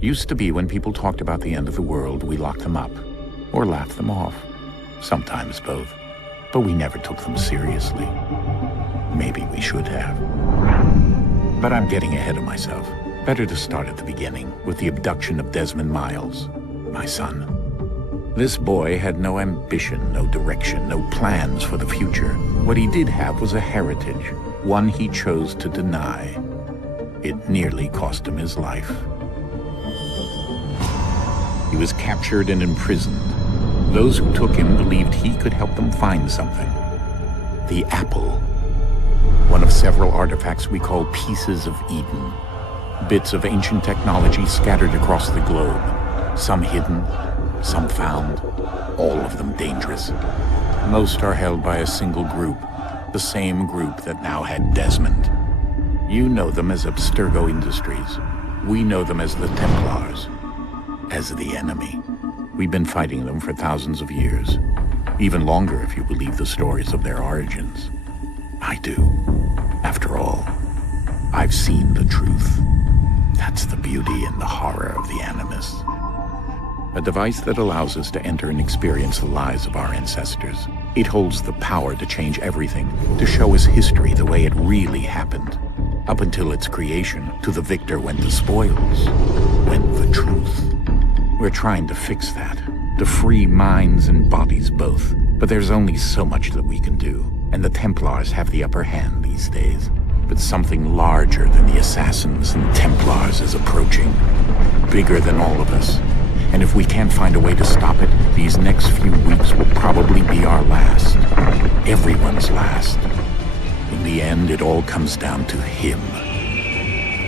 Used to be when people talked about the end of the world, we locked them up, or laughed them off. Sometimes both. But we never took them seriously. Maybe we should have. But I'm getting ahead of myself. Better to start at the beginning, with the abduction of Desmond Miles, my son. This boy had no ambition, no direction, no plans for the future. What he did have was a heritage, one he chose to deny. It nearly cost him his life. He was captured and imprisoned. Those who took him believed he could help them find something. The apple. One of several artifacts we call Pieces of Eden. Bits of ancient technology scattered across the globe. Some hidden, some found, all of them dangerous. Most are held by a single group, the same group that now had Desmond. You know them as Abstergo Industries. We know them as the Templars, as the enemy. We've been fighting them for thousands of years, even longer if you believe the stories of their origins. I do. After all, I've seen the truth. That's the beauty and the horror of the Animus. A device that allows us to enter and experience the lives of our ancestors. It holds the power to change everything, to show us history the way it really happened. Up until its creation, to the victor went the spoils, went the truth. We're trying to fix that, to free minds and bodies both. But there's only so much that we can do, and the Templars have the upper hand these days. But something larger than the Assassins and Templars is approaching, bigger than all of us. And if we can't find a way to stop it, these next few weeks will probably be our last. Everyone's last. In the end, it all comes down to him.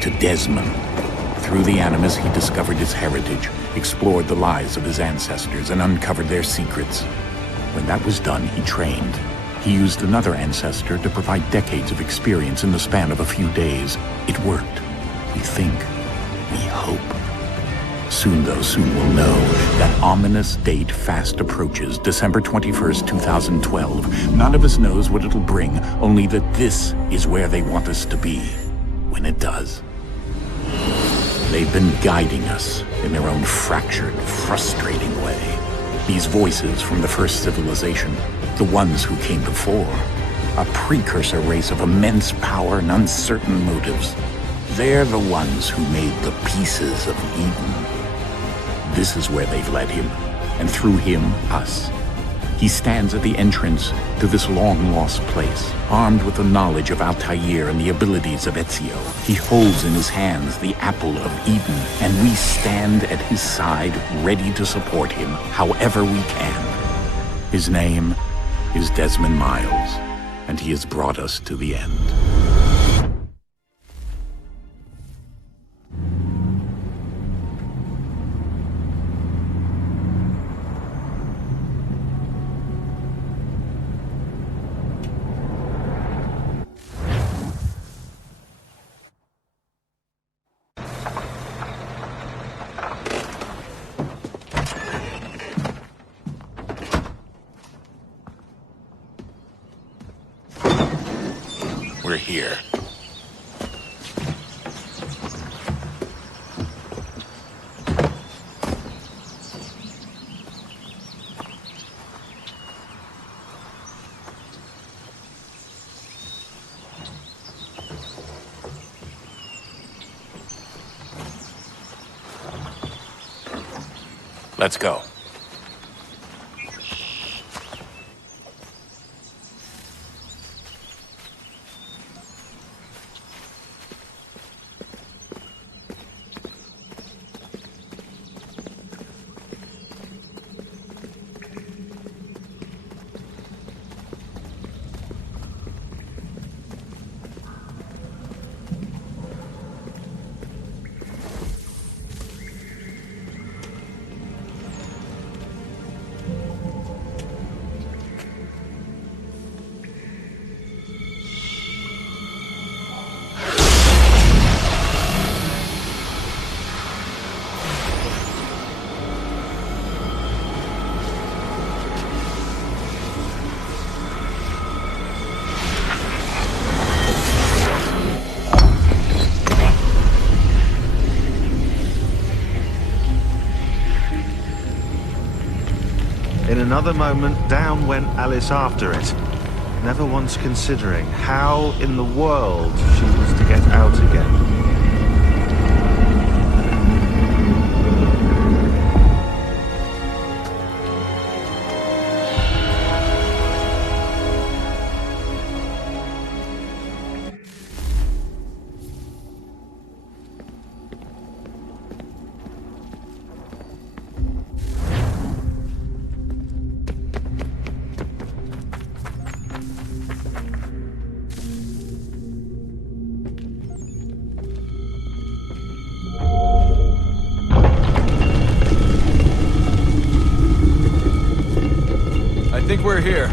To Desmond. Through the Animus, he discovered his heritage, explored the lives of his ancestors, and uncovered their secrets. When that was done, he trained. He used another ancestor to provide decades of experience in the span of a few days. It worked. We think. We hope. Soon, though, soon we'll know. That ominous date fast approaches, December 21st, 2012. None of us knows what it'll bring, only that this is where they want us to be, when it does. They've been guiding us in their own fractured, frustrating way. These voices from the first civilization, the ones who came before, a precursor race of immense power and uncertain motives. They're the ones who made the Pieces of Eden. This is where they've led him, and through him, us. He stands at the entrance to this long-lost place, armed with the knowledge of Altair and the abilities of Ezio. He holds in his hands the Apple of Eden, and we stand at his side, ready to support him however we can. His name is Desmond Miles, and he has brought us to the end. We're here. Let's go. In another moment, down went Alice after it, never once considering how in the world she was to get out again. I think we're here.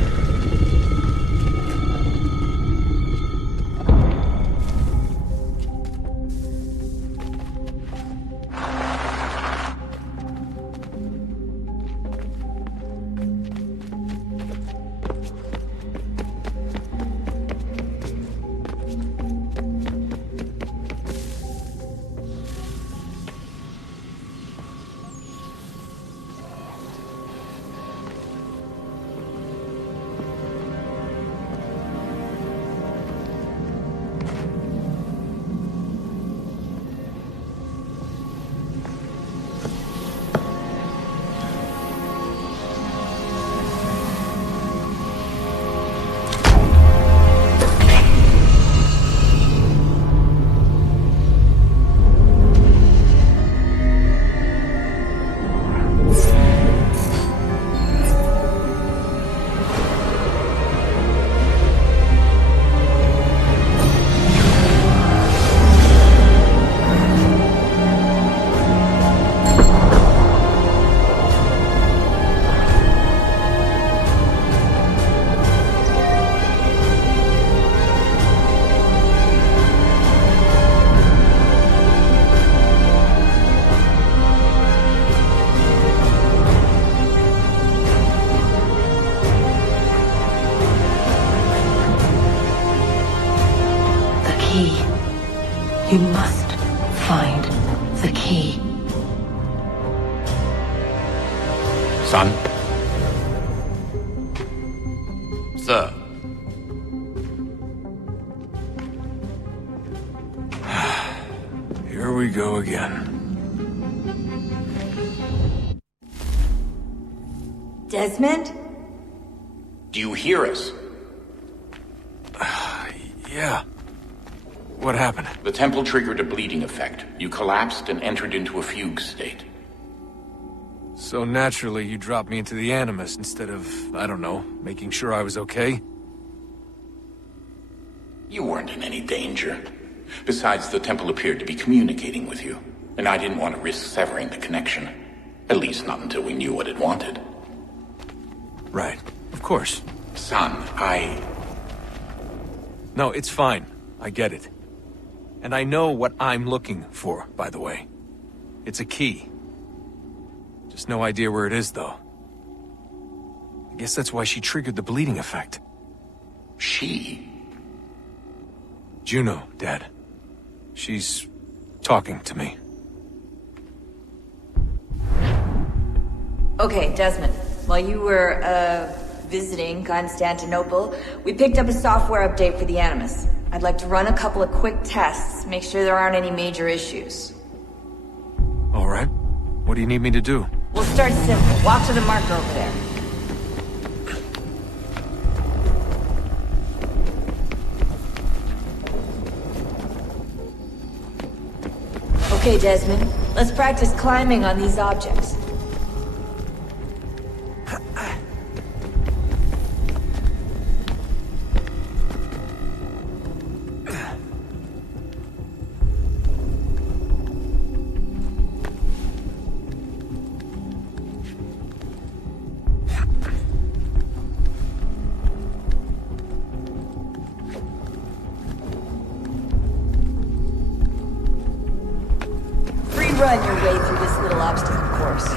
You must find the key. Son? Sir. Here we go again. Desmond? Do you hear us? Yeah. What happened? The temple triggered a bleeding effect. You collapsed and entered into a fugue state. So naturally, you dropped me into the Animus instead of, I don't know, making sure I was okay? You weren't in any danger. Besides, the temple appeared to be communicating with you, and I didn't want to risk severing the connection. At least not until we knew what it wanted. Right. Of course. Son, No, it's fine. I get it. And I know what I'm looking for, by the way. It's a key. Just no idea where it is, though. I guess that's why she triggered the bleeding effect. She? Juno, Dad. She's talking to me. Okay, Desmond. While you were, visiting Constantinople, we picked up a software update for the Animus. I'd like to run a couple of quick tests, make sure there aren't any major issues. All right. What do you need me to do? We'll start simple. Walk to the marker over there. Okay, Desmond. Let's practice climbing on these objects. Run your way through this little obstacle course.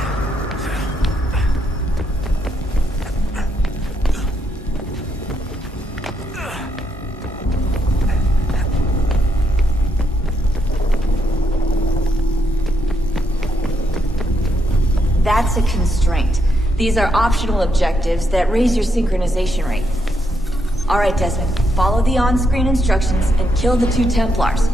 That's a constraint. These are optional objectives that raise your synchronization rate. Alright, Desmond, follow the on-screen instructions and kill the 2 Templars.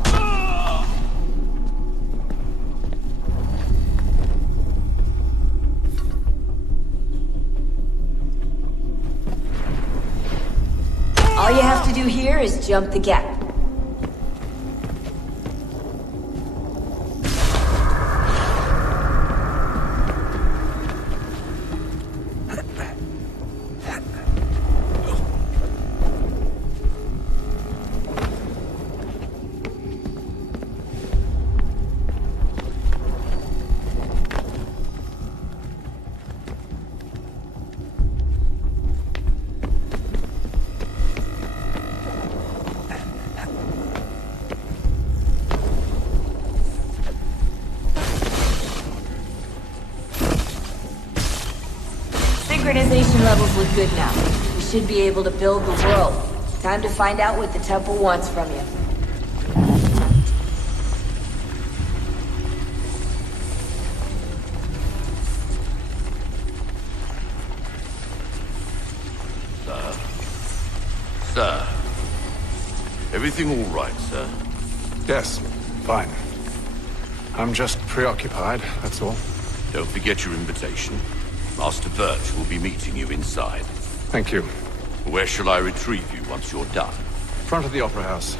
All you have to do here is jump the gap. Synchronization levels look good now. We should be able to build the world. Time to find out what the temple wants from you. Sir. Everything all right, sir? Yes, fine. I'm just preoccupied, that's all. Don't forget your invitation. Master Birch will be meeting you inside. Thank you. Where shall I retrieve you once you're done? Front of the Opera House.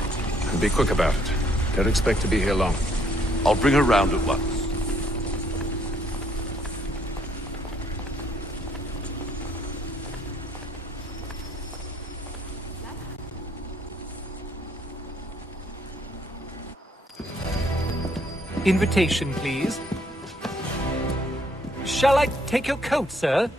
And be quick about it. Don't expect to be here long. I'll bring her round at once. Invitation, please. Shall I take your coat, sir?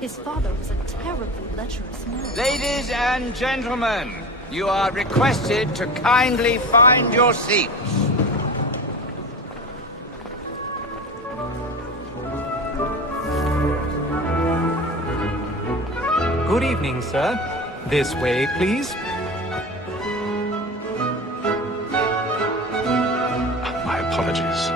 His father was a terribly lecherous man. Ladies and gentlemen, you are requested to kindly find your seats. Good evening, sir. This way, please. My apologies.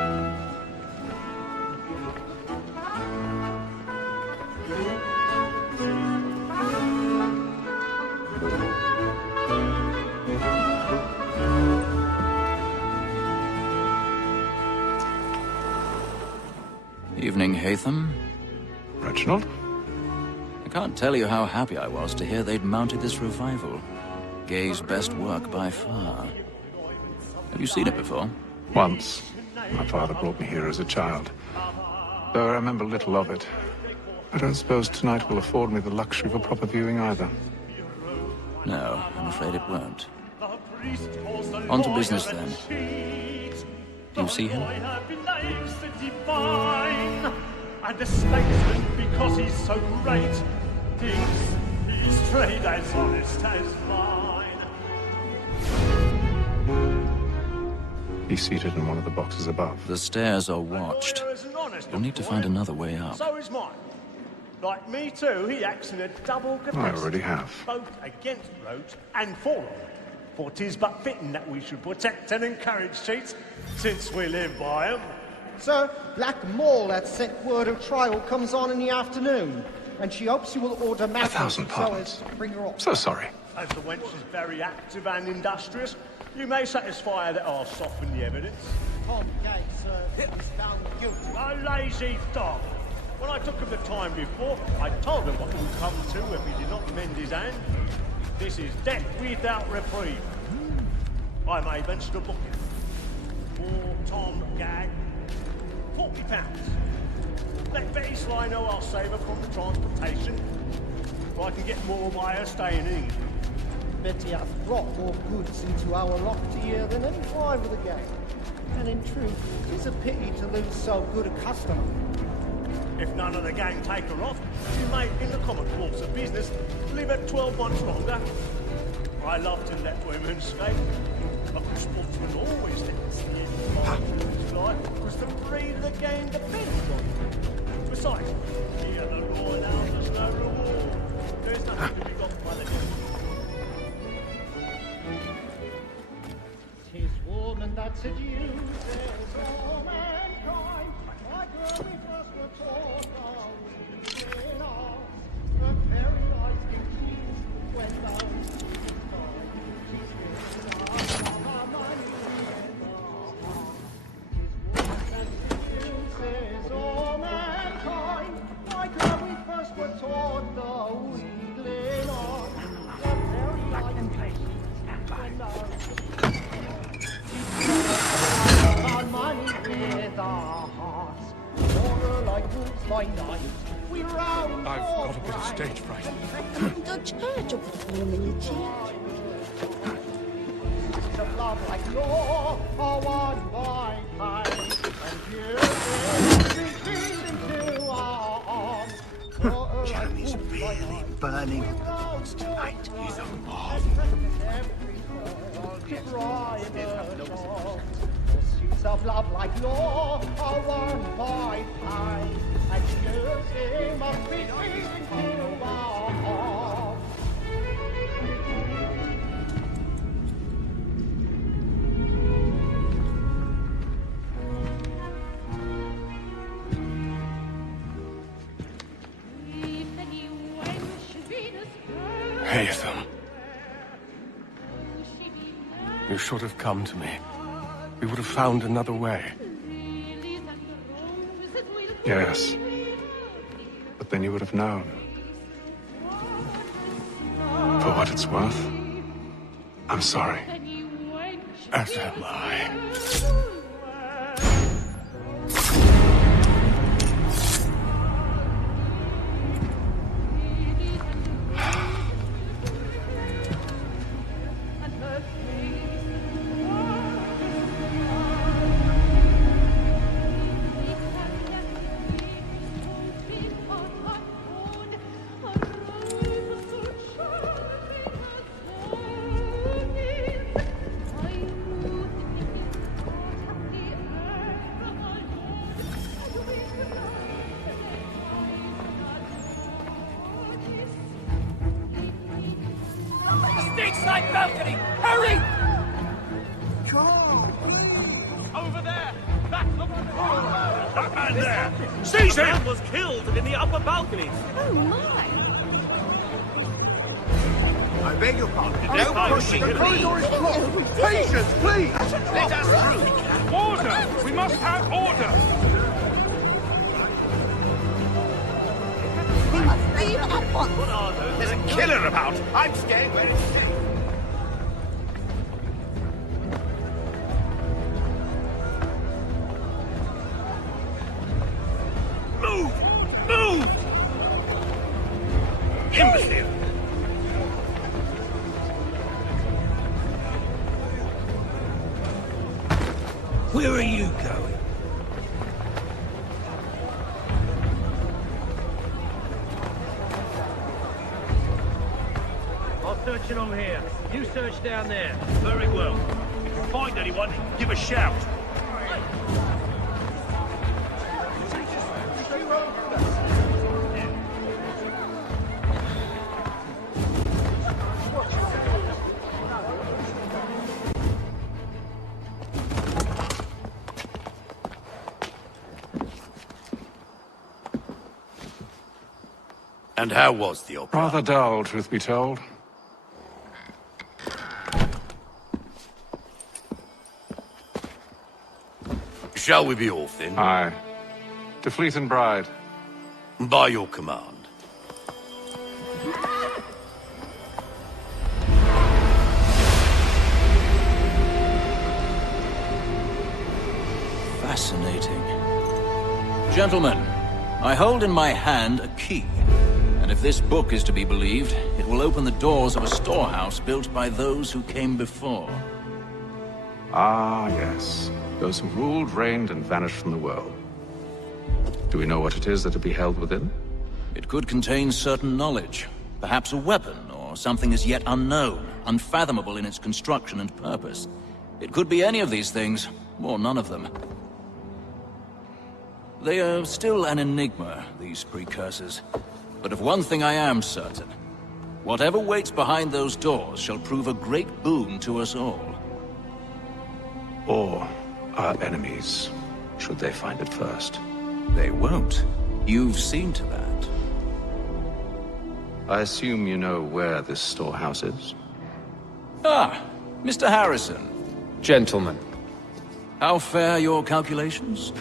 Evening, Haytham. Reginald? I can't tell you how happy I was to hear they'd mounted this revival. Gay's best work by far. Have you seen it before? Once. My father brought me here as a child. Though I remember little of it. I don't suppose tonight will afford me the luxury of a proper viewing either. No, I'm afraid it won't. On to business, then. Do you see him? And the statesman, because he's so great, thinks he's trade as honest as mine. He's seated in one of the boxes above. The stairs are watched. You'll need to find another way up. So is mine. Like me too, he acts in a double capacity. I already have. Both against roads and for them. For 'tis but fitting that we should protect and encourage cheats, since we live by 'em. Sir, Black Mall had sent word of trial comes on in the afternoon, and she hopes you will order matters 1,000 so pardons. as to bring her off. So sorry. As the wench is very active and industrious, you may satisfy her that I'll soften the evidence. Tom Gay, sir, is found guilty. A lazy dog! When I took him the time before, I told him what it would come to if he did not mend his hand. This is death without reprieve. I may mention a booking. For Tom Gag, £40. Let Betty Sly know I'll save her from the transportation, or I can get more by her staying in England. Betty hath brought more goods into our loft here than any drive of the gang. And in truth, 'tis a pity to lose so good a customer. If none of the gang take her off, you may, in the common course of business, leave her 12 months longer. I love to let women escape. A good sportsman always lets the end of his life, because the breed of the game depends on it. Besides, here the law now there's no reward. There's nothing to be got by the game. 'Tis warm and that that seduces all mankind. My growing first were taught in arms, but very light confused when those seduces all mankind. My growing first were taught the wheedling on, but very light confused when those on money with our hearts. Horror like wolves by night. We round. I've got a bit of stage fright. The church of the forming change. Of love like law are one by time. And here retreat into our arms. Jeremy's really burning tonight. He's a marvel. Pursuits of love like law are one by time. And choosing must be treated to our arms. Haytham. You should have come to me. We would have found another way. Yes. But then you would have known. For what it's worth, I'm sorry. As am I. Stateside balcony! Hurry! Over there! That man there! Seize him! Man was killed in the upper balconies. Oh my! I beg your pardon. No pushing, The corridor please. is blocked. Patience, please! Let us through. Order! We must have order! What are those? There's a killer about. I'm scared. Where is he? Move! Move! Imbecile! Where are you going? I'll search along here. You search down there. Very well. If you find anyone, give a shout. And how was the opera? Rather dull, truth be told. Shall we be off then? Aye. To Fleet and Bride. By your command. Fascinating. Gentlemen, I hold in my hand a key. And if this book is to be believed, it will open the doors of a storehouse built by those who came before. Ah, yes. Those who ruled, reigned, and vanished from the world. Do we know what it is that to be held within? It could contain certain knowledge. Perhaps a weapon, or something as yet unknown, unfathomable in its construction and purpose. It could be any of these things, or none of them. They are still an enigma, these precursors. But of one thing I am certain. Whatever waits behind those doors shall prove a great boon to us all. or our enemies, should they find it first. They won't. You've seen to that. I assume you know where this storehouse is? Ah, Mr. Harrison. Gentlemen, How fare your calculations?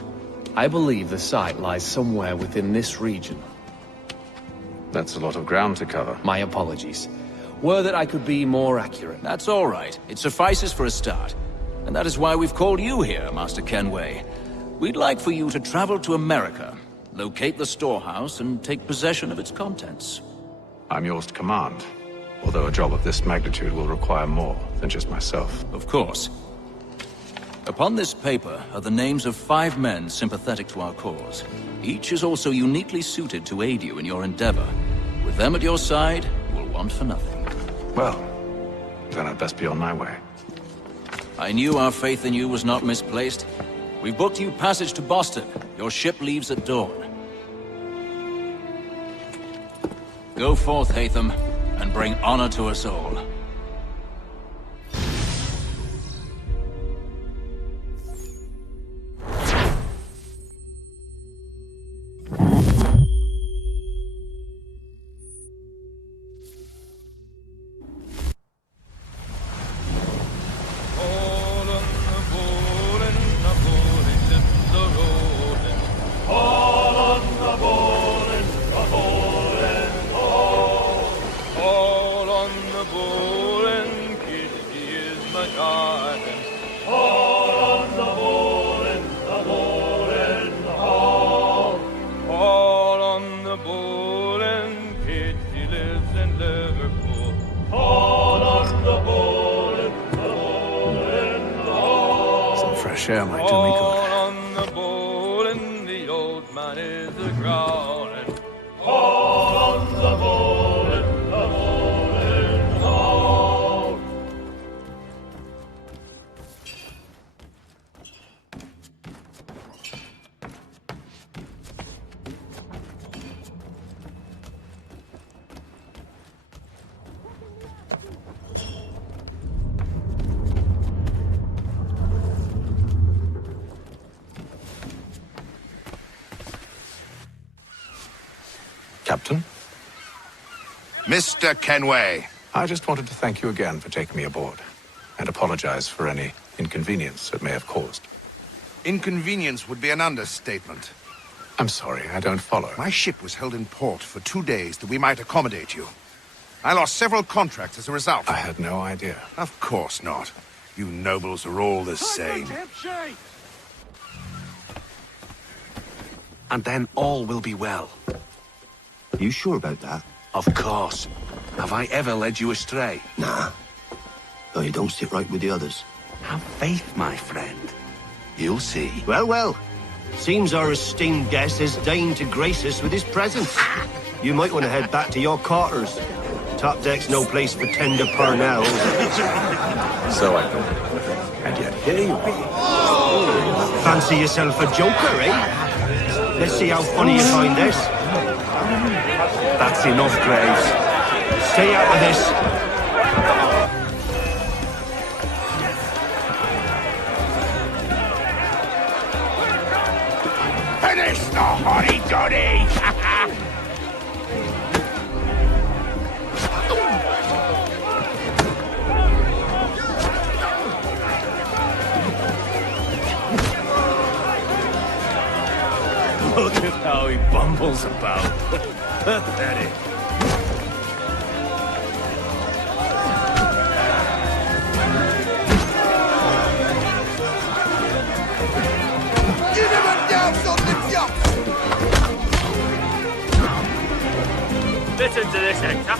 I believe the site lies somewhere within this region. That's a lot of ground to cover. My apologies. Were that I could be more accurate. That's all right. It suffices for a start. And that is why we've called you here, Master Kenway. We'd like for you to travel to America, locate the storehouse, and take possession of its contents. I'm yours to command, although a job of this magnitude will require more than just myself. Of course. Upon this paper are the names of 5 men sympathetic to our cause. Each is also uniquely suited to aid you in your endeavor. With them at your side, you will want for nothing. Well, then I'd best be on my way. I knew our faith in you was not misplaced. We've booked you passage to Boston. Your ship leaves at dawn. Go forth, Hatham, and bring honor to us all. Share my Jimmy cook. On the bowl and the old man is a-growling. All on the bowl and the bowling hall. Captain? Mr. Kenway. I just wanted to thank you again for taking me aboard, and apologize for any inconvenience it may have caused. Inconvenience would be an understatement. I'm sorry, I don't follow. My ship was held in port for 2 days that we might accommodate you. I lost several contracts as a result. I had no idea. Of course not. You nobles are all the same. And then all will be well. You sure about that? Of course. Have I ever led you astray? Nah. No, you don't sit right with the others. Have faith, my friend. You'll see. Well, well. Seems our esteemed guest has deigned to grace us with his presence. You might want to head back to your quarters. Top deck's no place for tender Parnells. So I thought. And yet here you are. Fancy yourself a joker, eh? Let's see how funny you find this. That's enough, Graves. Stay out of this. Finish the hotty-toddy! Look at how he bumbles about. Pathetic. Give him a douse on the yacht! Listen to this, Hector.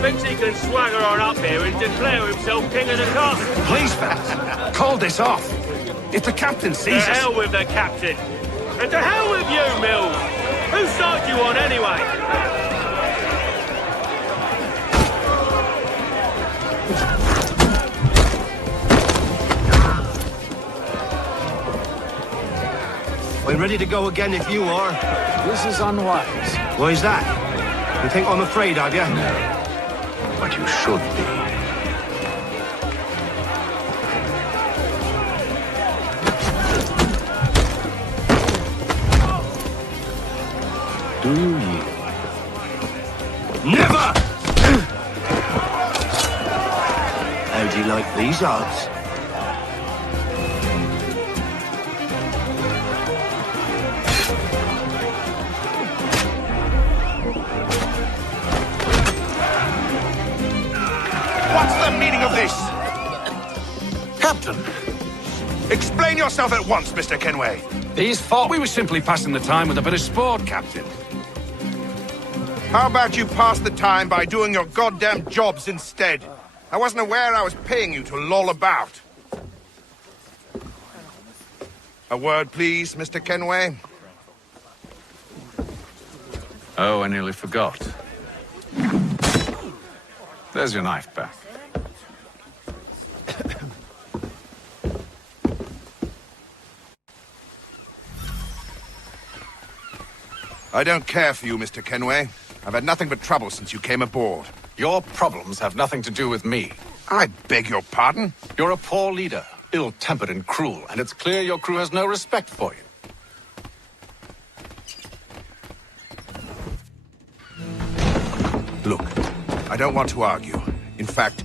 Thinks he can swagger on up here and declare himself king of the castle. Please, fellas, call this off. If the captain sees To us... hell with the captain. And to hell with you, Mills. Whose side you on, anyway? I'm ready to go again if you are. This is unwise. Why is that? You think I'm afraid, have you? No. But you should be. like these odds. What's the meaning of this? Captain! Explain yourself at once, Mr. Kenway. These thought we were simply passing the time with a bit of sport, Captain. How about you pass the time by doing your goddamn jobs instead? I wasn't aware I was paying you to loll about. A word, please, Mr. Kenway. Oh, I nearly forgot. There's your knife back. I don't care for you, Mr. Kenway. I've had nothing but trouble since you came aboard. Your problems have nothing to do with me. I beg your pardon? You're a poor leader, ill-tempered and cruel, and it's clear your crew has no respect for you. Look, I don't want to argue. In fact,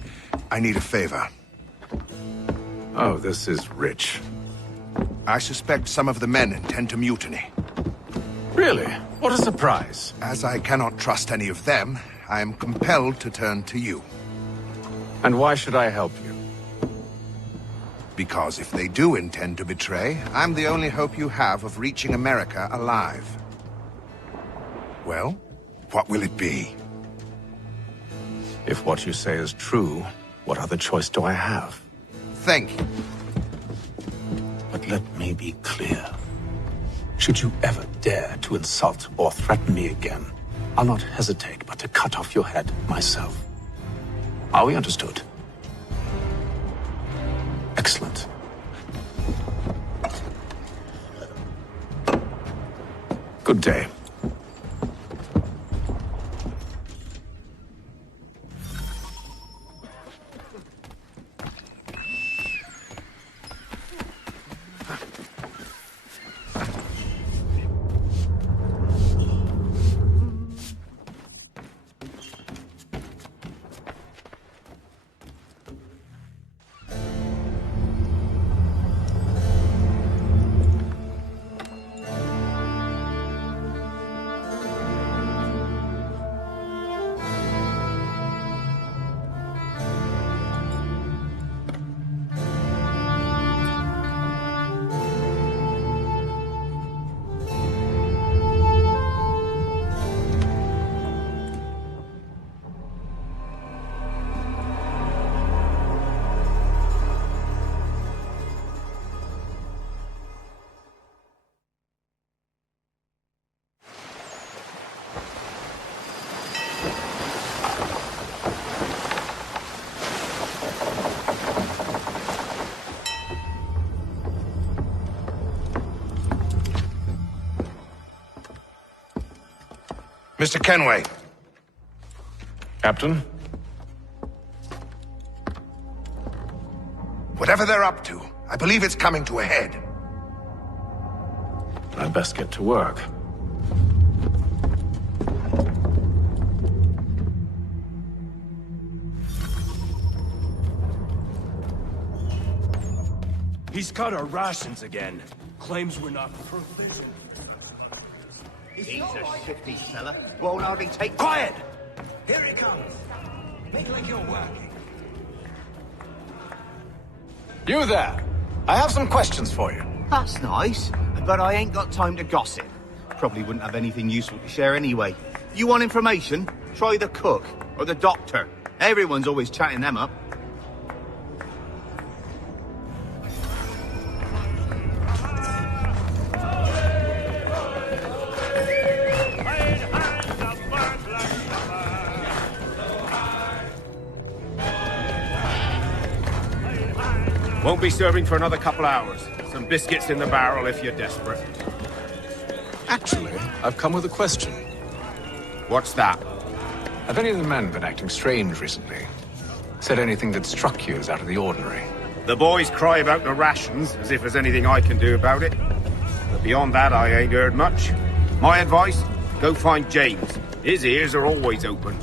I need a favor. Oh, this is rich. I suspect some of the men intend to mutiny. Really? What a surprise. As I cannot trust any of them, I am compelled to turn to you. And why should I help you? Because if they do intend to betray, I'm the only hope you have of reaching America alive. Well, what will it be? If what you say is true, what other choice do I have? Thank you. But let me be clear. Should you ever dare to insult or threaten me again, I'll not hesitate but to cut off your head myself. Are we understood? Excellent. Good day. Mr. Kenway. Captain? Whatever they're up to, I believe it's coming to a head. I'd best get to work. He's cut our rations again. Claims we're not provisioned. He's a shifty fella. Won't hardly take... Quiet! Here he comes. Make like you're working. You there! I have some questions for you. That's nice, but I ain't got time to gossip. Probably wouldn't have anything useful to share anyway. You want information? Try the cook or the doctor. Everyone's always chatting them up. Won't be serving for another couple hours. Some biscuits in the barrel if you're desperate. Actually, I've come with a question. What's that? Have any of the men been acting strange recently? Said anything that struck you as out of the ordinary? The boys cry about the rations, as if there's anything I can do about it. But beyond that, I ain't heard much. My advice, go find James. His ears are always open.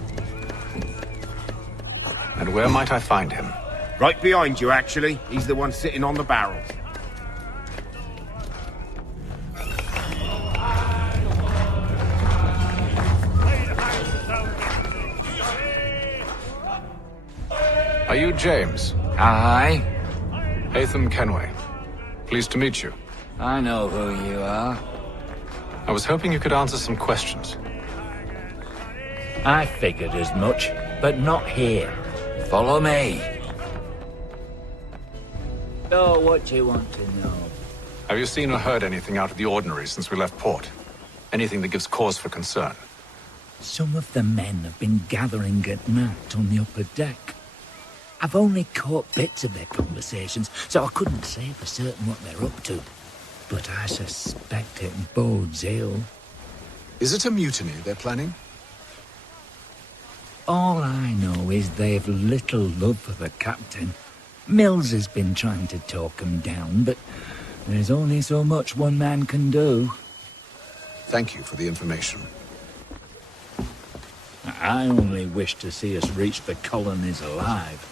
And where might I find him? Right behind you, actually. He's the one sitting on the barrels. Are you James? Aye. Haytham Kenway. Pleased to meet you. I know who you are. I was hoping you could answer some questions. I figured as much, but not here. Follow me. So, what do you want to know? Have you seen or heard anything out of the ordinary since we left port? Anything that gives cause for concern? Some of the men have been gathering at night on the upper deck. I've only caught bits of their conversations, so I couldn't say for certain what they're up to. But I suspect it bodes ill. Is it a mutiny they're planning? All I know is they've little love for the captain. Mills has been trying to talk him down, but there's only so much one man can do. Thank you for the information. I only wish to see us reach the colonies alive.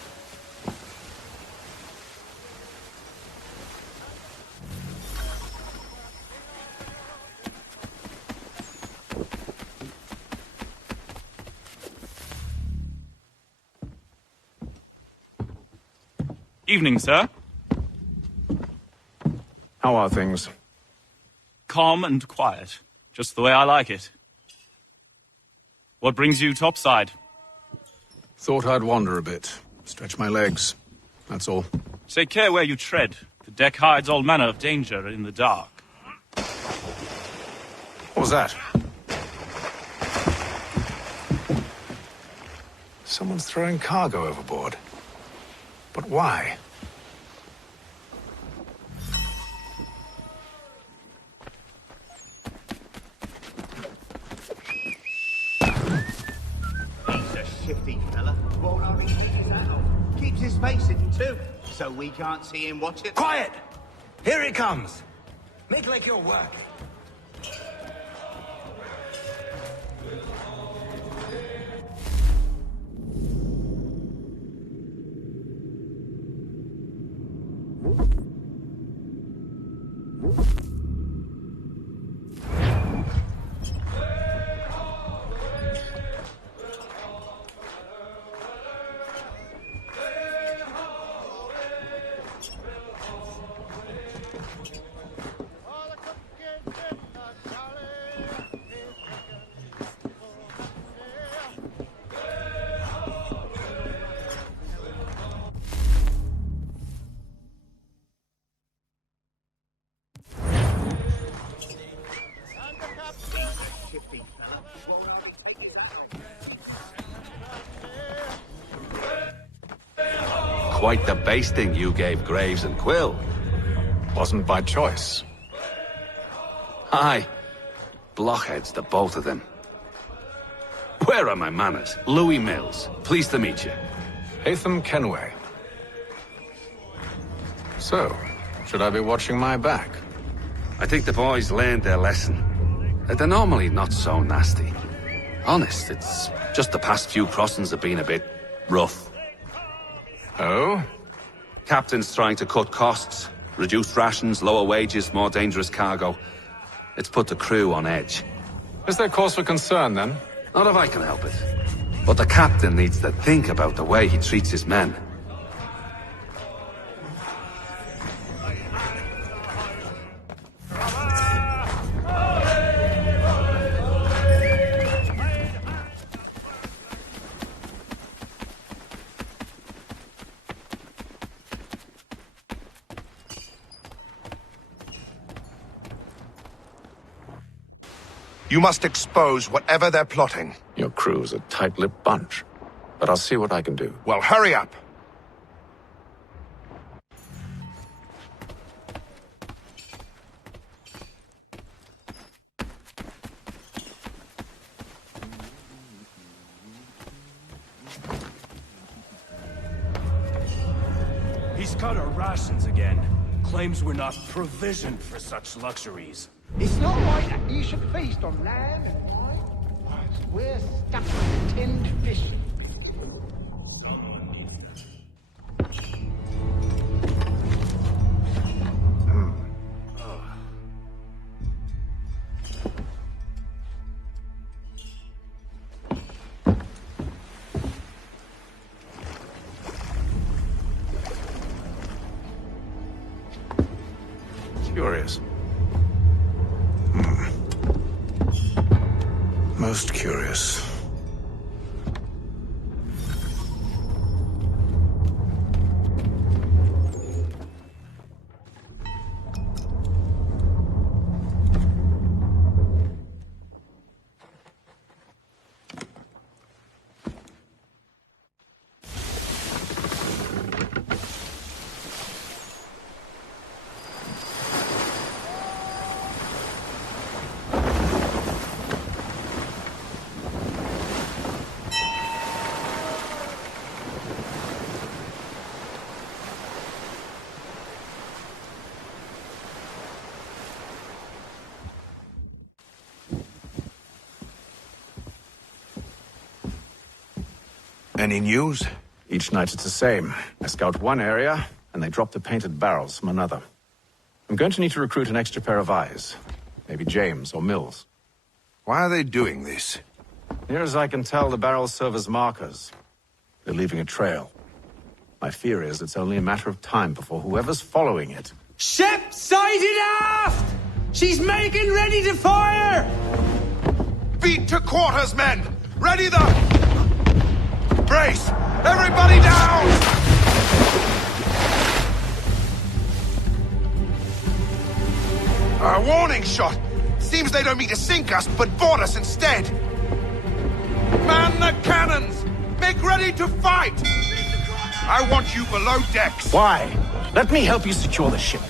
Evening, sir. How are things? Calm and quiet. Just the way I like it. What brings you topside? Thought I'd wander a bit. Stretch my legs. That's all. Take care where you tread. The deck hides all manner of danger in the dark. What was that? Someone's throwing cargo overboard. But why? He's a shifty fella. Won't hurry his out. Keeps his face hidden too, so we can't see him watch it. Quiet! Here he comes. Make like you're working. Quite the basting you gave Graves and Quill. Wasn't by choice. Aye. Blockheads, the both of them. Where are my manners? Louis Mills. Pleased to meet you. Haytham Kenway. So, should I be watching my back? I think the boys learned their lesson. They're normally not so nasty. Honest, it's just the past few crossings have been a bit rough. Oh? Captain's trying to cut costs. Reduced rations, lower wages, more dangerous cargo. It's put the crew on edge. Is there cause for concern, then? Not if I can help it. But the captain needs to think about the way he treats his men. You must expose whatever they're plotting. Your crew's a tight-lipped bunch. But I'll see what I can do. Well, hurry up! He's cut our rations again. Claims we're not provisioned for such luxuries. It's not right that you should feast on lamb and wine, whilst we're stuck with tinned fish. Curious. Most curious. Any news? Each night it's the same. I scout one area, and they drop the painted barrels from another. I'm going to need to recruit an extra pair of eyes. Maybe James or Mills. Why are they doing this? Near as I can tell, the barrels serve as markers. They're leaving a trail. My fear is it's only a matter of time before whoever's following it... Ship sighted aft! She's making ready to fire! Beat to quarters, men! Ready the... Brace! Everybody down! A warning shot! Seems they don't mean to sink us, but board us instead! Man the cannons! Make ready to fight! I want you below decks! Why? Let me help you secure the ship.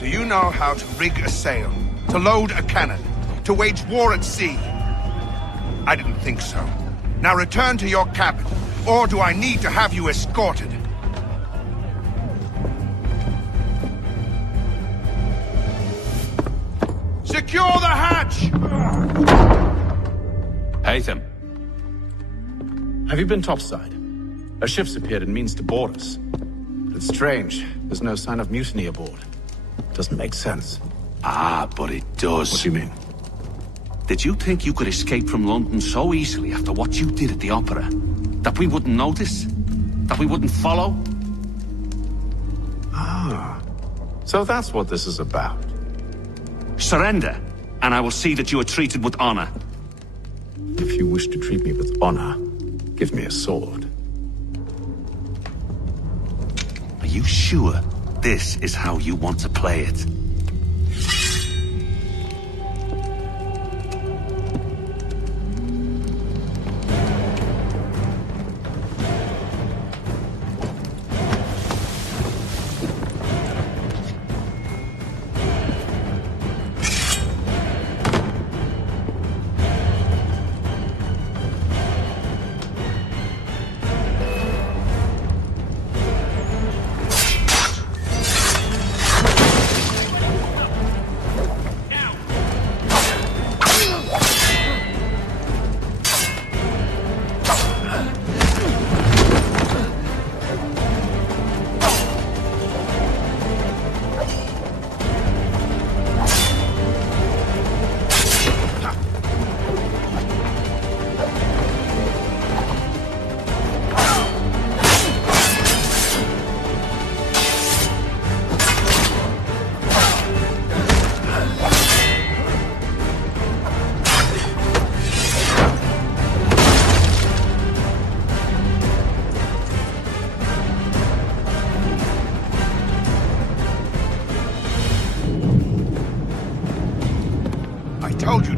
Do you know how to rig a sail? To load a cannon? To wage war at sea? I didn't think so. Now return to your cabin, or do I need to have you escorted? Secure the hatch! Haytham. Have you been topside? A ship's appeared and means to board us. But it's strange. There's no sign of mutiny aboard. Doesn't make sense. Ah, but it does. What do you mean? Did you think you could escape from London so easily after what you did at the Opera? That we wouldn't notice? That we wouldn't follow? Ah. So that's what this is about. Surrender, and I will see that you are treated with honor. If you wish to treat me with honor, give me a sword. Are you sure this is how you want to play it?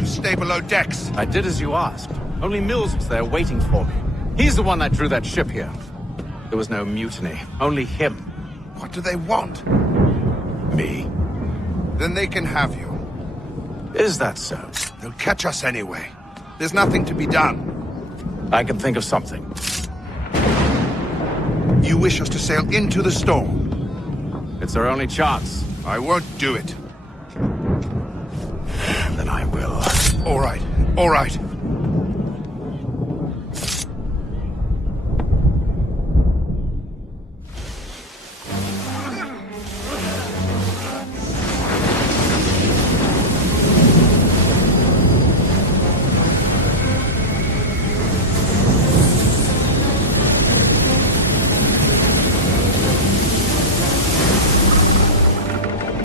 Stay below decks. I did as you asked. Only Mills was there waiting for me. He's the one that drew that ship here. There was no mutiny. Only him. What do they want? Me. Then they can have you. Is that so? They'll catch us anyway. There's nothing to be done. I can think of something. You wish us to sail into the storm? It's our only chance. I won't do it. Then I will. All right. All right.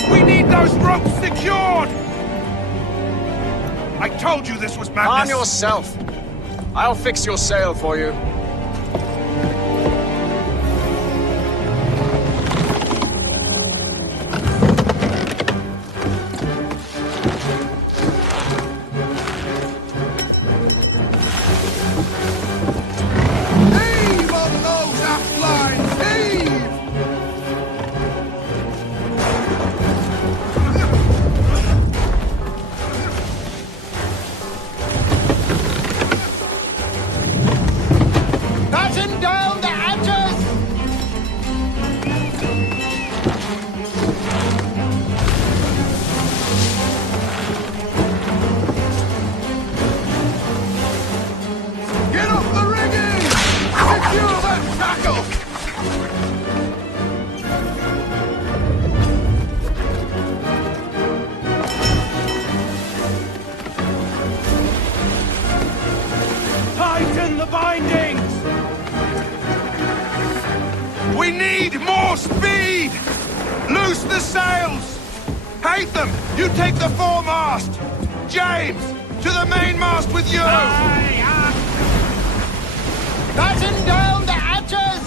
We need the those ropes secured! I told you this was madness! Arm yourself! I'll fix your sail for you. Heave on those aft lines! Heave! Batten down the hatches! Get off the rigging! Secure that tackle! Tighten the bindings! We need more speed! Loose the sails! Haytham, you take the foremast! James, to the mainmast with you! Batten down the hatches!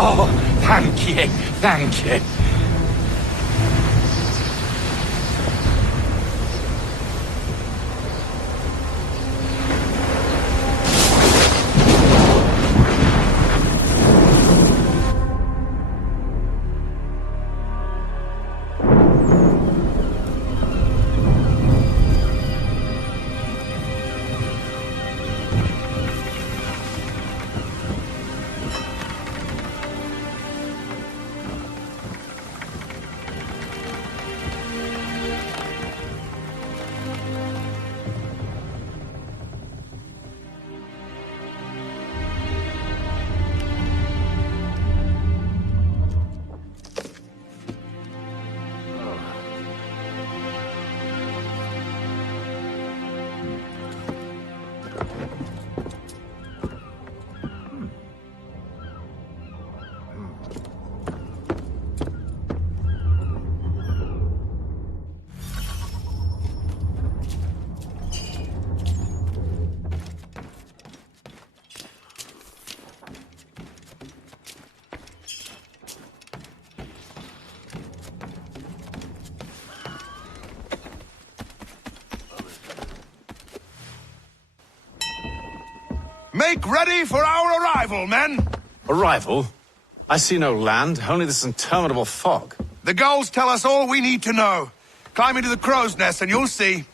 Oh, thank you, thank you. Make ready for our arrival, men! Arrival? I see no land, only this interminable fog. The gulls tell us all we need to know. Climb into the crow's nest and you'll see.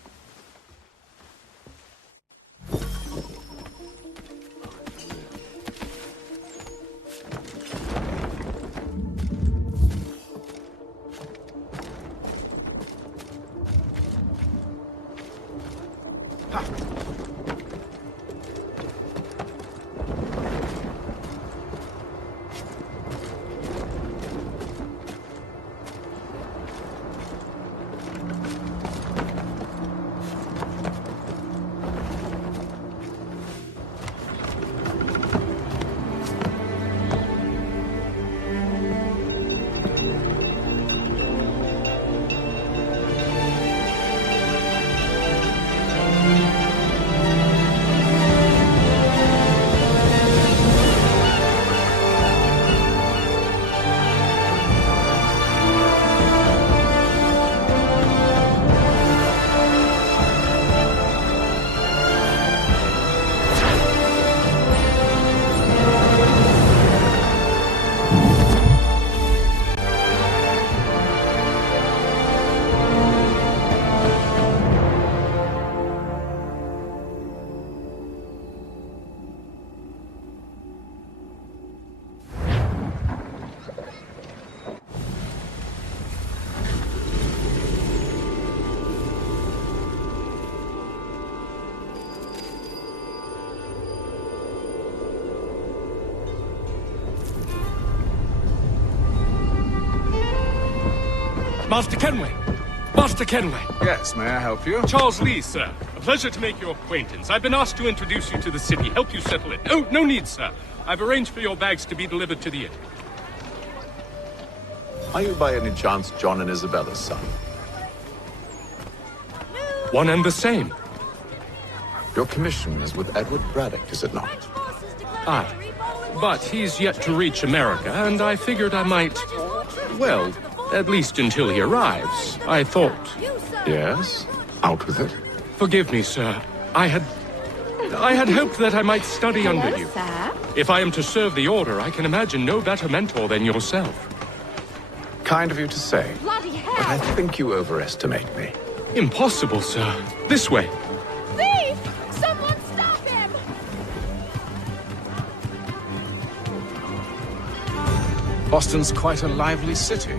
Master Kenway! Master Kenway! Yes, may I help you? Charles Lee, sir. A pleasure to make your acquaintance. I've been asked to introduce you to the city, help you settle it. Oh, no need, sir. I've arranged for your bags to be delivered to the inn. Are you by any chance John and Isabella's son? One and the same. Your commission is with Edward Braddock, is it not? Aye. But he's yet to reach America, and I figured I might... Well, at least until he arrives, I thought. Yes? Out with it. Forgive me, sir. I had hoped that I might study under you. Sir? If I am to serve the Order, I can imagine no better mentor than yourself. Kind of you to say. Bloody hell! But I think you overestimate me. Impossible, sir. This way. Thief! Someone stop him! Boston's quite a lively city.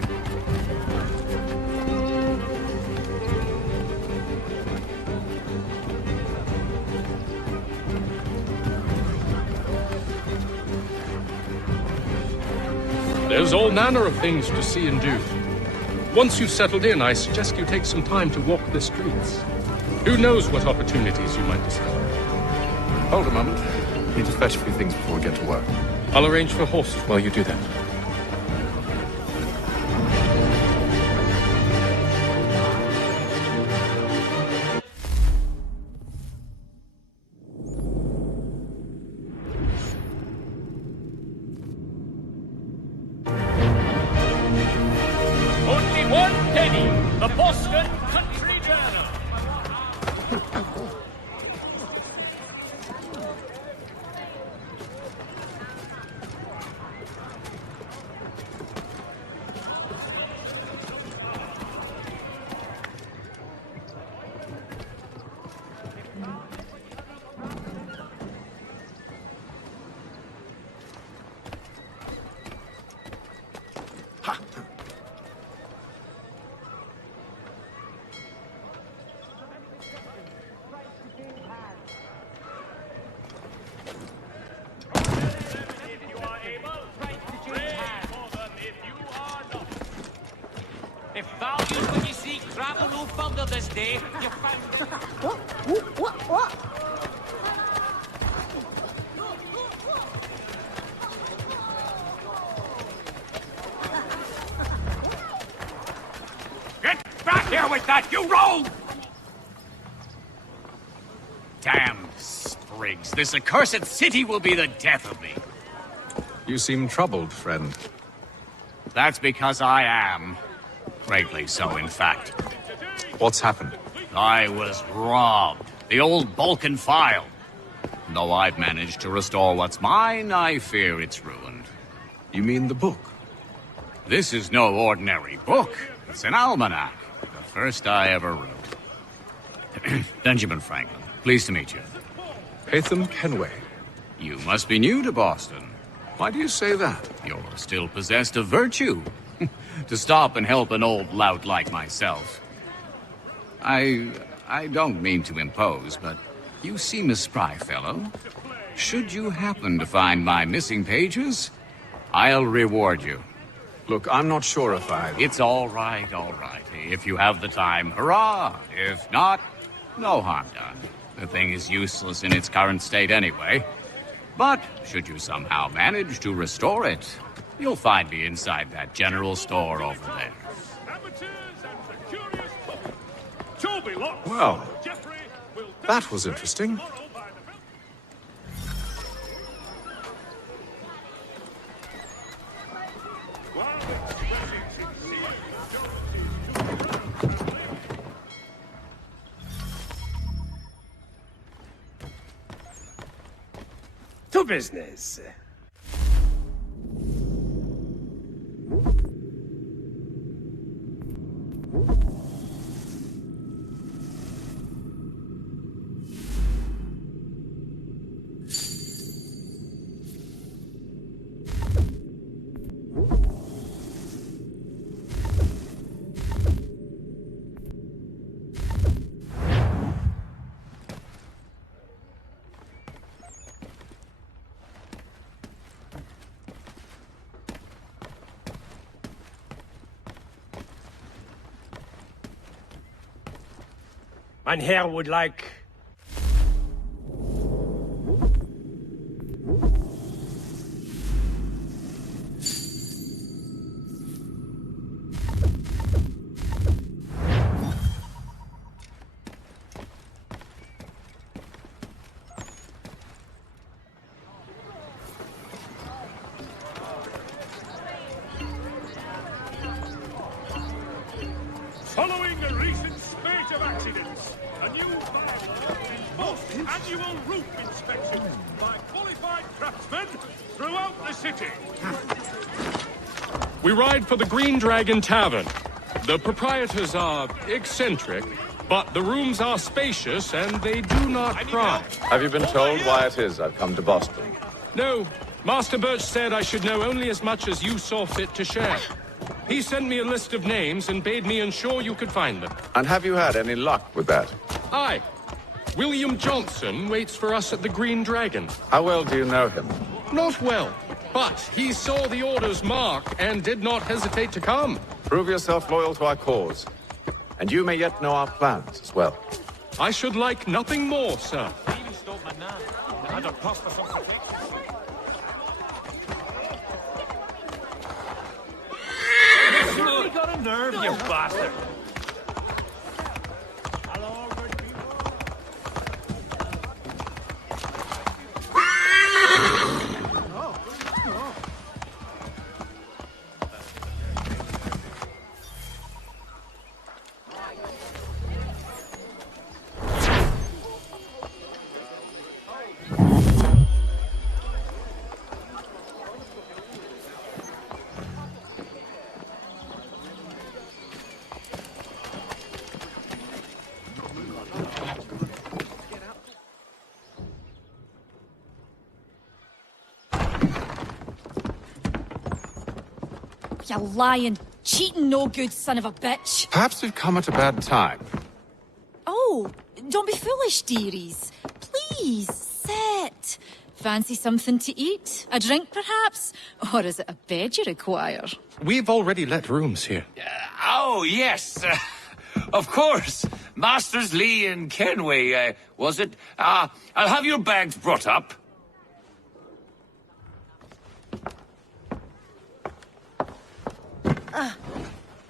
There's all manner of things to see and do. Once you've settled in, I suggest you take some time to walk the streets. Who knows what opportunities you might discover. Hold a moment. Need to fetch a few things before we get to work. I'll arrange for horses while you do that. Only one penny. The Boston Country Journal. If values when you see travel no further this day, you find... What? Get back here with that, you rogue! Damn sprigs. This accursed city will be the death of me. You seem troubled, friend. That's because I am. Greatly so, in fact. What's happened? I was robbed. The old Balkan file. Though I've managed to restore what's mine, I fear it's ruined. You mean the book? This is no ordinary book. It's an almanac. The first I ever wrote. Benjamin Franklin, pleased to meet you. Haytham Kenway. You must be new to Boston. Why do you say that? You're still possessed of virtue. To stop and help an old lout like myself. I don't mean to impose, but you seem a spry fellow. Should you happen to find my missing pages, I'll reward you. Look, I'm not sure if I... It's all right, all right. If you have the time, hurrah! If not, no harm done. The thing is useless in its current state anyway. But should you somehow manage to restore it, you'll find me inside that general store over there. Well, that was interesting. To business. Mein Herr would like... Following a recent spate of accidents, a new bylaw enforced annual roof inspections by qualified craftsmen throughout the city. We ride for the Green Dragon Tavern. The proprietors are eccentric, but the rooms are spacious and they do not cry. Have you been told why it is I've come to Boston? No, Master Birch said I should know only as much as you saw fit to share. He sent me a list of names and bade me ensure you could find them. And have you had any luck with that? Aye. William Johnson waits for us at the Green Dragon. How well do you know him? Not well, but he saw the order's mark and did not hesitate to come. Prove yourself loyal to our cause. And you may yet know our plans as well. I should like nothing more, sir. You got a nerve, you bastard! You lying, cheating, no good son of a bitch. Perhaps we've come at a bad time. Oh, don't be foolish, dearies. Please, sit. Fancy something to eat? A drink, perhaps? Or is it a bed you require? We've already let rooms here. Oh, yes. Of course. Masters Lee and Kenway, was it? I'll have your bags brought up.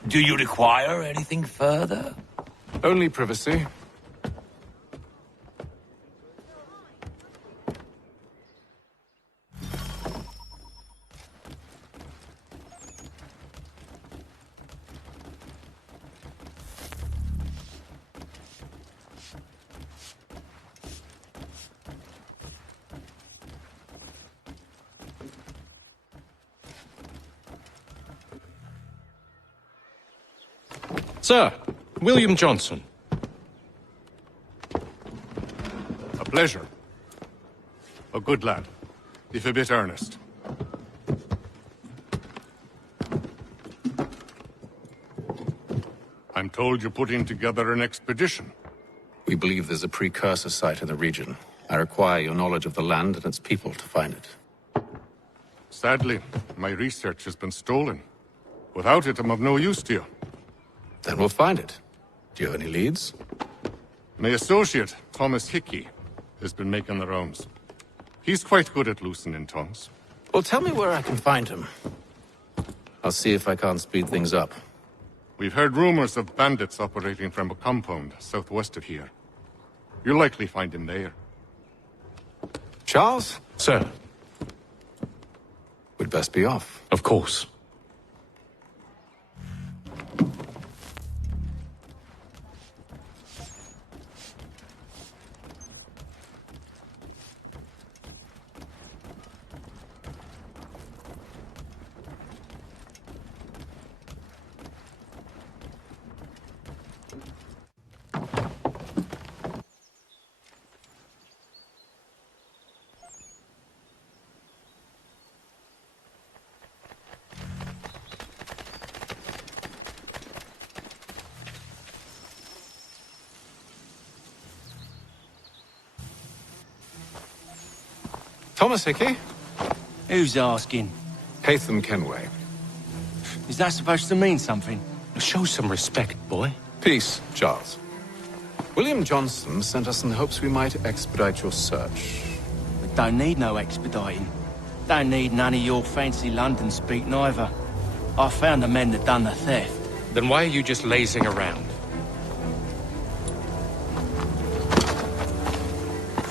Do you require anything further? Only privacy. Sir, William Johnson. A pleasure. A good lad, if a bit earnest. I'm told you're putting together an expedition. We believe there's a precursor site in the region. I require your knowledge of the land and its people to find it. Sadly, my research has been stolen. Without it, I'm of no use to you. Then we'll find it. Do you have any leads? My associate, Thomas Hickey, has been making the rounds. He's quite good at loosening tongues. Well, tell me where I can find him. I'll see if I can't speed things up. We've heard rumors of bandits operating from a compound southwest of here. You'll likely find him there. Charles? Sir. We'd best be off. Of course. Thomas Hickey? Who's asking? Haytham Kenway. Is that supposed to mean something? Show some respect, boy. Peace, Charles. William Johnson sent us in the hopes we might expedite your search. We don't need no expediting. Don't need none of your fancy London speak neither. I found the men that done the theft. Then why are you just lazing around?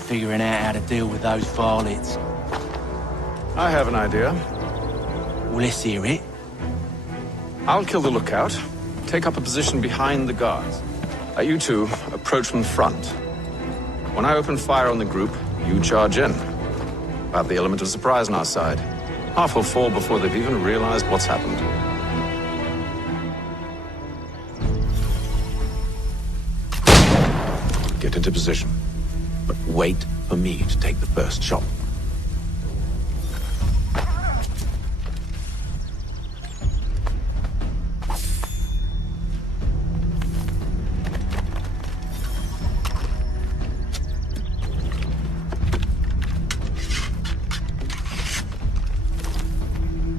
Figuring out how to deal with those varlets. I have an idea. Well, let's hear it. I'll kill the lookout, take up a position behind the guards. You two approach from the front. When I open fire on the group, you charge in. We'll have the element of surprise on our side. Half will fall before they've even realized what's happened. Get into position, but wait for me to take the first shot.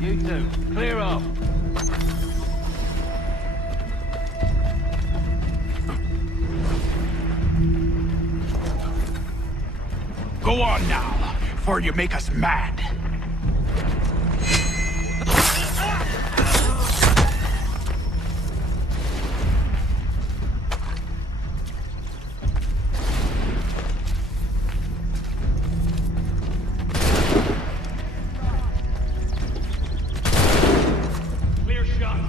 You two, clear off. Go on now, before you make us mad. Clear shot.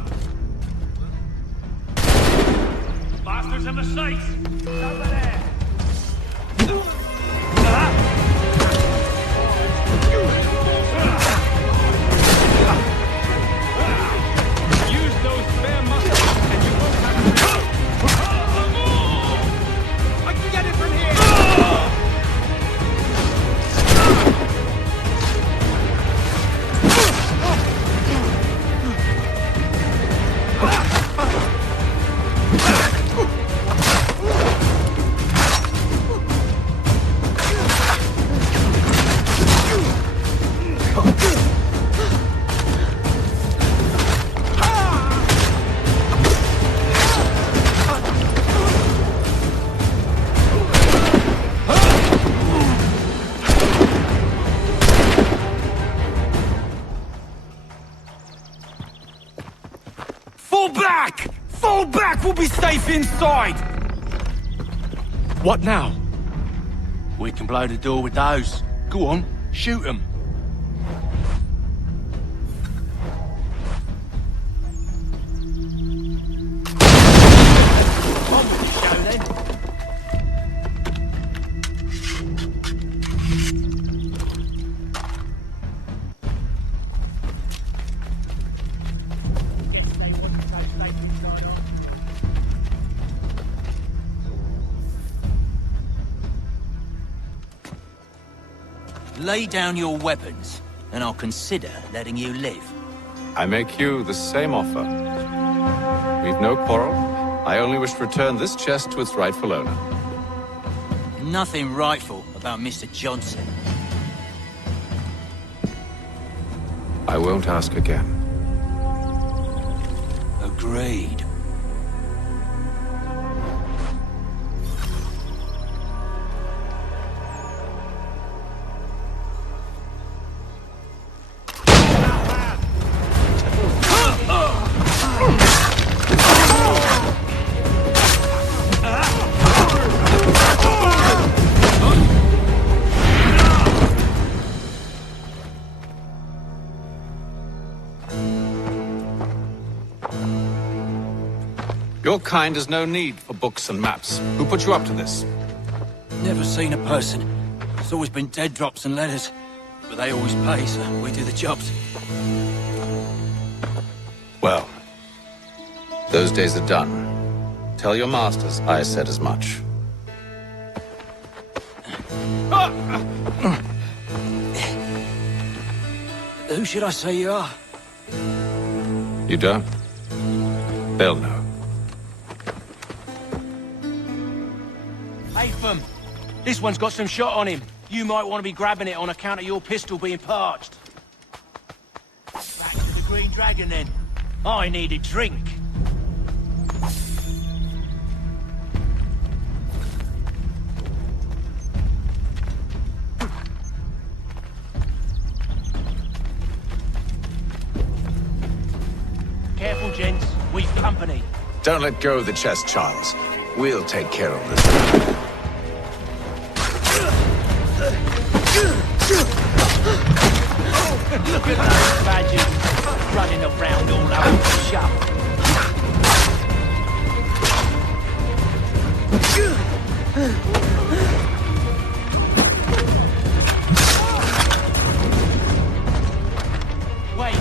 Bastards have the sights. Over there. Use those spare muscles and you won't have to... I can get it from here! Fall back! Fall back! We'll be safe inside! What now? We can blow the door with those. Go on, shoot them. On with the show then. Lay down your weapons, and I'll consider letting you live. I make you the same offer. We've no quarrel. I only wish to return this chest to its rightful owner. Nothing rightful about Mr. Johnson. I won't ask again. Agreed. Your kind has no need for books and maps. Who put you up to this? Never seen a person. It's always been dead drops and letters. But they always pay, so we do the jobs. Well, those days are done. Tell your masters I said as much. Who should I say you are? You don't? They'll know. Haytham, this one's got some shot on him. You might want to be grabbing it on account of your pistol being parched. Back to the Green Dragon, then. I need a drink. company. Don't let go of the chest, Charles. We'll take care of this. Look at those badgers running around all over the shop. Wait,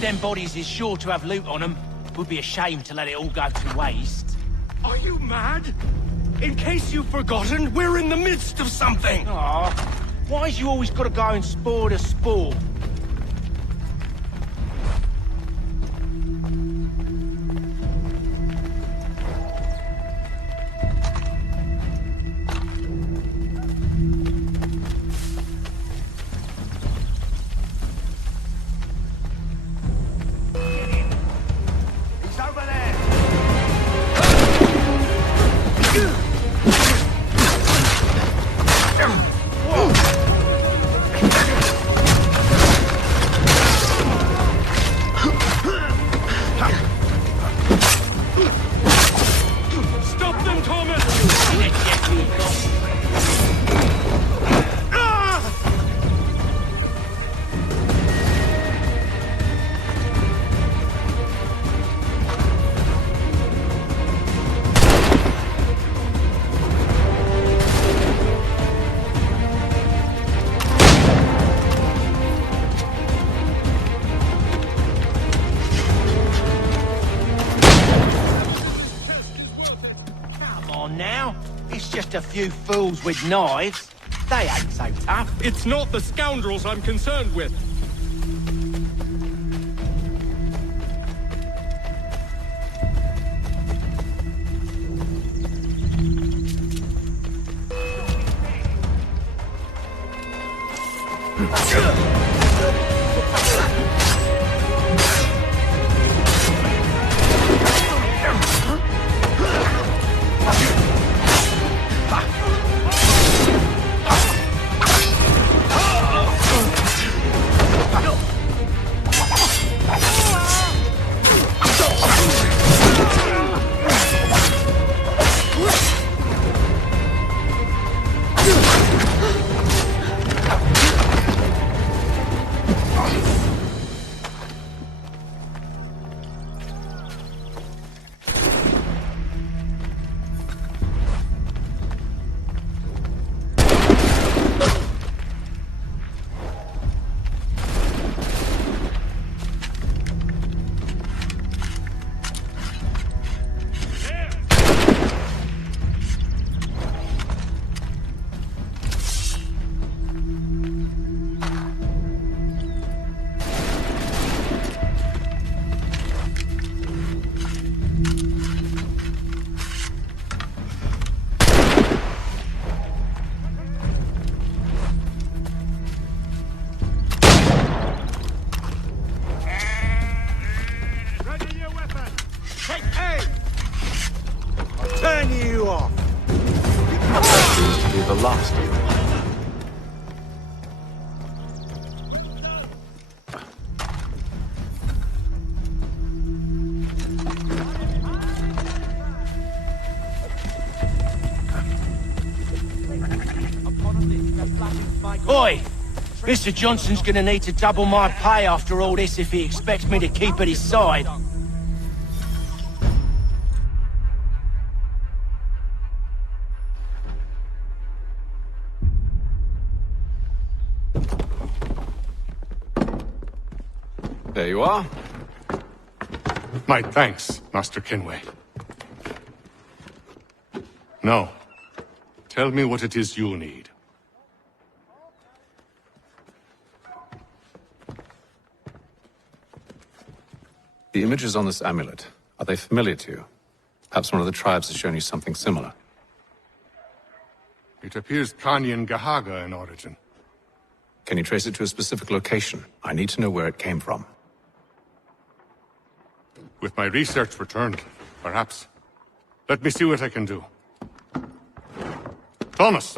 them bodies is sure to have loot on them. Would be a shame to let it all go to waste. Are you mad? In case you've forgotten, we're in the midst of something! Aw, why's you always gotta go and spore the spore? He's over there! Stop them, Thomas! Come on now. It's just a few fools with knives. They ain't so tough. It's not the scoundrels I'm concerned with. Turn you off! That seems to be the last of them. Oi! Mr. Johnson's gonna need to double my pay after all this if he expects me to keep at his side. There you are. My thanks, Master Kenway. Now, tell me what it is you need. The images on this amulet, are they familiar to you? Perhaps one of the tribes has shown you something similar. It appears Kanyan Gahaga in origin. Can you trace it to a specific location? I need to know where it came from. With my research returned, perhaps. Let me see what I can do. Thomas!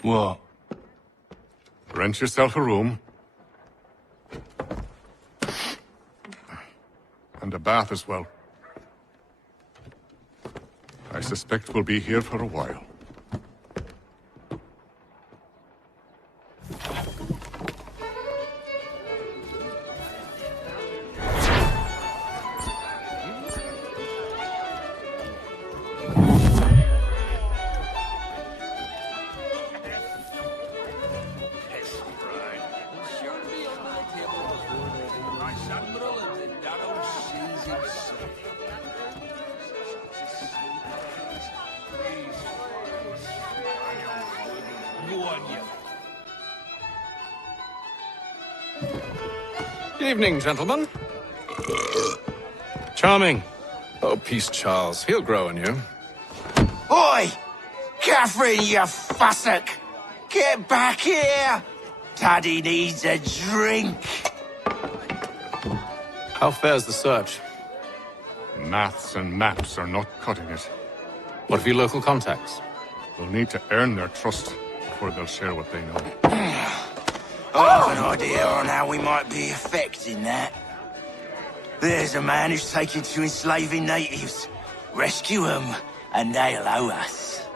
What? Rent yourself a room. And a bath as well. I suspect we'll be here for a while. Evening, gentlemen. Charming. Oh, peace, Charles. He'll grow on you. Oi! Catherine, you fussock! Get back here! Daddy needs a drink. How fares the search? Maths and maps are not cutting it. What of your local contacts? They'll need to earn their trust before they'll share what they know. I have an idea on how we might be affecting that. There's a man who's taken to enslaving natives. Rescue them, and they'll owe us.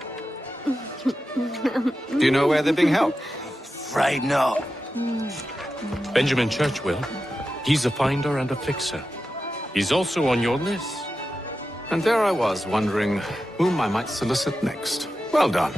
Do you know where they're being held? Afraid not. Benjamin Churchwill. He's a finder and a fixer. He's also on your list. And there I was, wondering whom I might solicit next. Well done.